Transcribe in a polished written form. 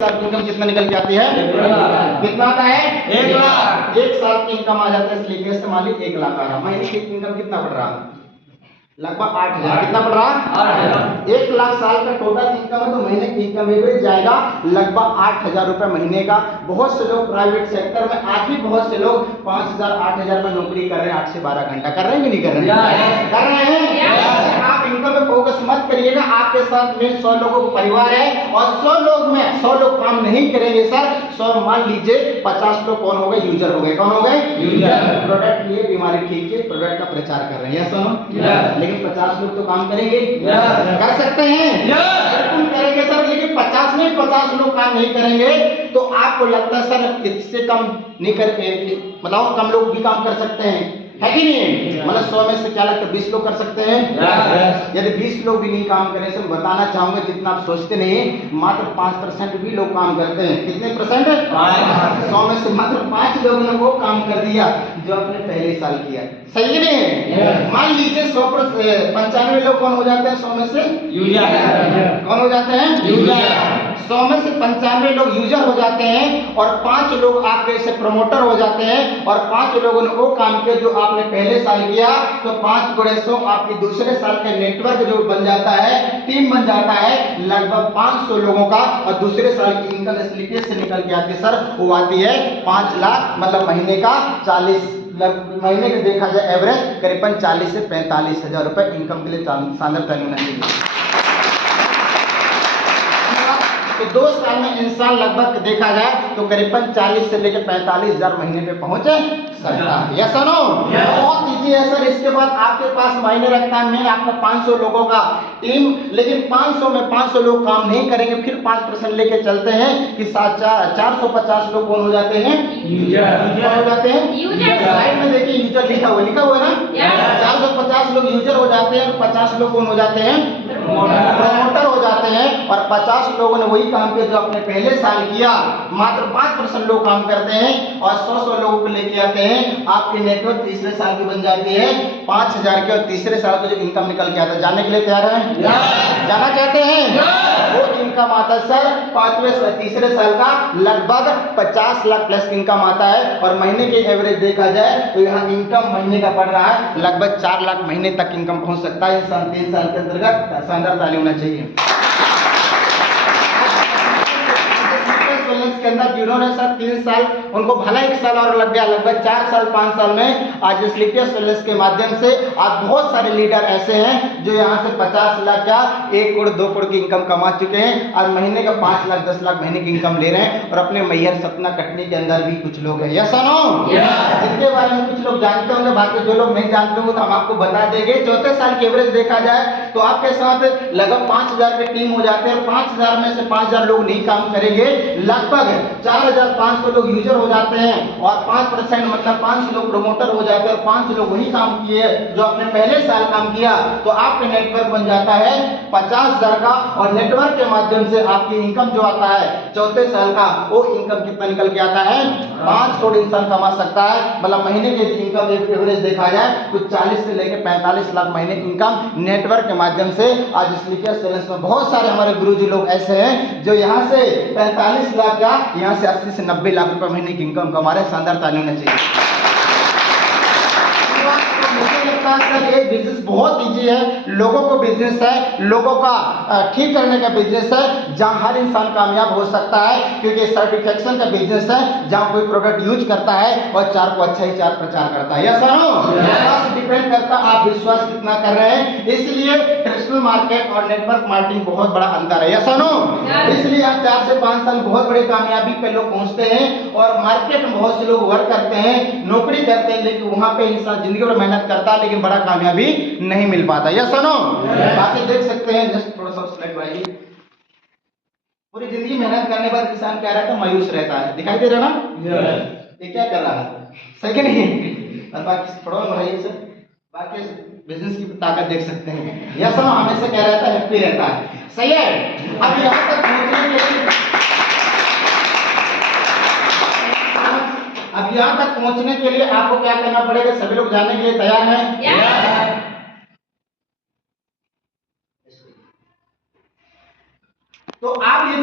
साल की इनकम कितना निकल के आती है? कितना आता है? 1 लाख। 1 साल की इनकम आ जाता है, इसलिए से मान लीजिए 1 लाख आ रहा। महीने की इनकम कितना बढ़ रहा? लगभग 8,000। कितना बढ़ रहा? 8,000। 1 लाख साल का टोटल इनकम है, तो महीने की इनकम एवरेज जाएगा लगभग 8,000 रुपए महीने का। बहुत से लोग प्राइवेट सेक्टर में, आज भी बहुत से लोग 5,000 8,000 में नौकरी कर रहे हैं, 8 से 12 घंटा। कर रहे हैं कि नहीं कर रहे हैं? कर रहे हैं। आप इनकम में फोकस मत करिएगा। आपके साथ में 100 लोगों का परिवार है और 100 लोग में 100 लोग काम नहीं करेंगे सर। 100 मान लीजिए 50 लोग कौन हो गए? यूजर हो गए। कौन हो गए? यूजर। प्रोडक्ट लिए, बीमारी ठीक है, प्रोडक्ट का प्रचार कर रहे हैं, सुनो। लेकिन 50 लोग तो काम करेंगे। कर सकते हैं? बिल्कुल करेंगे सर। लेकिन 50 में 50 लोग काम नहीं करेंगे तो आपको लगता है सर इससे कम नहीं करके, मतलब कम लोग भी काम कर सकते हैं, है कि नहीं? मतलब 100 में से क्या लगता है 20 लोग कर सकते हैं? यदि 20 लोग भी नहीं काम करें, सर बताना चाहूंगा जितना आप सोचते नहीं, मात्र 5% भी लोग काम करते हैं। कितने परसेंट? 100 में से मात्र 5 लोगों ने वो काम कर दिया जो आपने पहले साल किया। सही नहीं है? मान लीजिए 95 लोग कौन हो जाते हैं 100 में से? यूजर। कौन हो जाते हैं? यूजर। 100 में से 95 लोग यूजर हो जाते हैं और 5 लोग आपके से प्रमोटर हो जाते हैं और 5 लोगों ने वो काम किया जो आपने पहले साल किया, तो 5 गुणे 100 आपके दूसरे साल का नेटवर्क जो बन जाता है, टीम बन जाता है लगभग 500 लोगों का। और दूसरे साल की इनकम स्लिपेज से निकल के आती है सर, वो आती है 5 लाख, मतलब महीने का 40, महीने का देखा जाए एवरेज करीबन 40 से 45 हजार रुपए इनकम के लिए शानदार तालीम होना चाहिए। तो 2 साल में इंसान लगभग देखा जाए तो करीबन 40 से लेकर 45 हजार महीने पे पहुंच सकता है। यस और नो? बहुत इजी है सर। इसके बाद आपके पास मायने रखता है मैं आपका 500 लोगों का टीम, लेकिन 500 में 500 लोग काम नहीं करेंगे, फिर 5% लेके चलते हैं कि 450 लोग कौन हो जाते हैं? यूजर। कौन हो जाते हैं? यूजर। साइड में देखिए यूजर लिखा हुआ है ना? 450 लोग यूजर हो जाते हैं, 50 लोग कौन हो जाते हैं? प्रमोटर हो जाते हैं। और 50 लोगों ने वही काम किया जो आपने पहले साल किया, मात्र 5% लोग काम करते हैं और 100 लोगों को लेके आते हैं। आपके नेटवर्क तीसरे साल की बन जाती है 5,000 के, और तीसरे साल को जो इनकम निकल के आता है, जानने के लिए तैयार है? जाना चाहते हैं? वो इनकम आता है सर तीसरे साल का लगभग 50 लाख प्लस इनकम आता है। और महीने के एवरेज देखा जाए तो यहाँ इनकम महीने का बढ़ रहा है लगभग 4 लाख महीने तक इनकम पहुंच सकता है इंसान 3 साल के अंतर्गत। शानदार तालीम होना चाहिए। के अंदर जिन्होंने सर 3 साल, उनको भला 1 साल और लग गया, लगभग 4 साल 5 साल में आज स्लीपियस वेलनेस के माध्यम से आज बहुत सारे लीडर ऐसे हैं जो यहाँ से 50 लाख या 1 करोड़ 2 करोड़ की इनकम कमा चुके हैं। आज महीने का 5 लाख 10 लाख महीने की इनकम ले रहे हैं और अपने मैहर सपना कटने के अंदर भी कुछ लोग हैं। यस और नो? जिनके बारे में कुछ लोग जानते होंगे, बाकी जो लोग नहीं जानते होंगे तो हम आपको बता देंगे। चौथे साल की एवरेज देखा जाए तो आपके साथ लगभग 5,000 की टीम हो जाते हैं और 5,000 में से 5,000 लोग नहीं काम करेंगे, लगभग 4,500 लोग यूजर हो जाते हैं और 5% मतलब 500 लोग प्रमोटर हो जाते हैं और 500 लोग वही काम किए जो आपने पहले साल काम किया, तो आपका नेटवर्क बन जाता है 50,000 का। और नेटवर्क के माध्यम से आपकी इनकम जो आता है चौथे साल का, वो इनकम कितना निकल के आता है? 5 करोड़ इंसान कमा सकता है। मतलब महीने की इनकम एवरेज देखा जाए तो 40 से लेकर 45 लाख महीने की इनकम नेटवर्क के माध्यम से। आज स्लीपियस वेलनेस में बहुत सारे हमारे गुरुजी लोग ऐसे हैं जो यहाँ से 45 लाख का, यहाँ से 80 से 90 लाख रुपए महीने की इनकम कमा रहे हैं। शानदार तालीम होना चाहिए। मुझे लगता है सर एक बिजनेस बहुत इजी है, लोगों को बिजनेस है, लोगों का ठीक करने का बिजनेस है, जहां हर इंसान कामयाब हो सकता है, क्योंकि सर्टिफिकेशन का बिजनेस है जहां कोई प्रोडक्ट यूज करता है और 4 को अच्छा ही 4 प्रचार करता है। यस और नो? डिपेंड करता है आप विश्वास कितना कर रहे हैं। इसलिए ट्रेडिशनल मार्केट और नेटवर्क मार्केटिंग बहुत बड़ा अंतर है। यस और नो? इसलिए आप 4 से 5 साल बहुत बड़ी कामयाबी पे लोग पहुंचते हैं और मार्केट में बहुत से लोग वर्क करते हैं, नौकरी करते हैं, लेकिन वहां पे इंसान जिंदगी भर मेहनत करता है लेकिन बड़ा कामयाबी नहीं मिल पाता। यस और नो? बाकी देख सकते हैं, जस्ट थोड़ा सा स्लाइड बढ़ाइए। पूरी जिंदगी मेहनत करने के बाद इंसान क्या रहता है? मायूस रहता है। दिखाई दे रहा ना? ये क्या कर रहा है? सही कि नहीं? और बाकी थोड़ा बढ़ाइए सर। बाकी बिजनेस की ताकत देख सकते हैं। यस और नो? हमेशा क्या रहता है? हैप्पी रहता है। सही है? अब यहाँ तक पहुंचने के लिए आपको क्या करना पड़ेगा? सभी लोग जानने के लिए तैयार हैं? तो आप